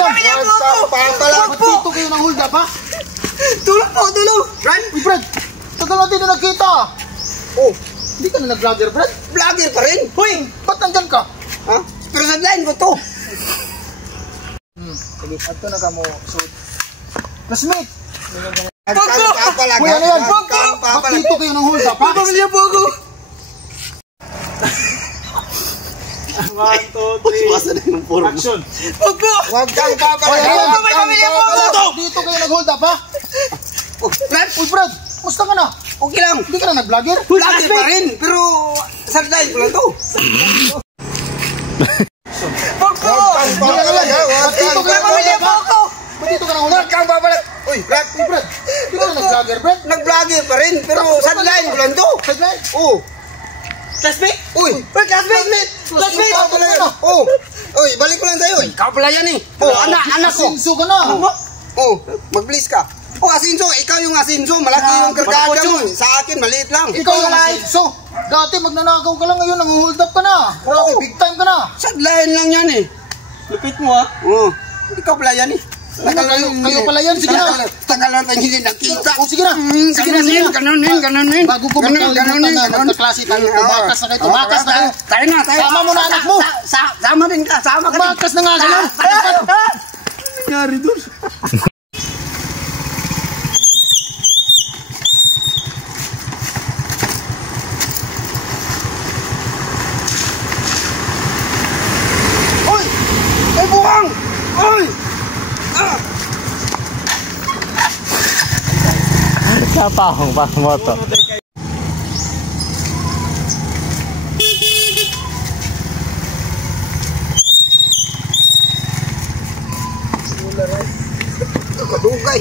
Dito kayo ng hold up, ha? Tulong po, tulong! Brad! Uy, Brad! Tagal natin na nagkita! Oh, hindi ka na nag-vlogger, Brad? Vlogger pa rin! Hoy! Ba't nandyan ka? Ha? Pero sa line ko to! Sige, ato na ka mo. So, classmate! Pogo! Uy, ano yan? Ba't dito kayo ng hold up, ha? Pamilya Pogo! 1, 2, 3. Action! Pogo! Huwag kang dito kayo nag-hold up, ha? Brad! Uy, Brad! Musta ka na? Okay lang! Hindi ka na nag-vlogger? Vlogger pa rin! Pero sa line ko lang to! Pogo! Dito kayo Pamilya Pogo! Ba't dito ka ng hold up? Huwag kang babalat! Uy, Brad! Uy, Brad! Hindi ka na nag-vlogger, Brad? Nag-vlogger pa rin! Pero sa line ko lang to! Sideline? Oo! Classmate? Uy! Classmate! Classmate! Oh! Uy, balik ko lang tayo. Ikaw pala yan eh. Oh, anak ko. Asinso ka na. Oh, mag-please ka. Oh, Asinso, ikaw yung Asinso. Malaki yung kargada mo. Sa akin, maliit lang. Ikaw yung Asinso. Dati magnanakaw ka lang, ngayon nang-hold up ka na. Grabe, big time ka na. Sadlayan lang yan eh. Lupit mo ha? Oh, ikaw pala yan eh. Kayo pala yan, sige na. Tagal lang tayo hindi nakita. Oh, sige na. Sige na. Ganunin. Bago ko magkaklase tayo, tumakas na kayo, tumakas na kayo. Tayo na. Sama mo na anak mo. Sama din ka, sama ka din. Tumakas na nga ganun. Nangyari doon. Oy! Ay, buwang! Oy! Sapahong pa moto. Kadugay.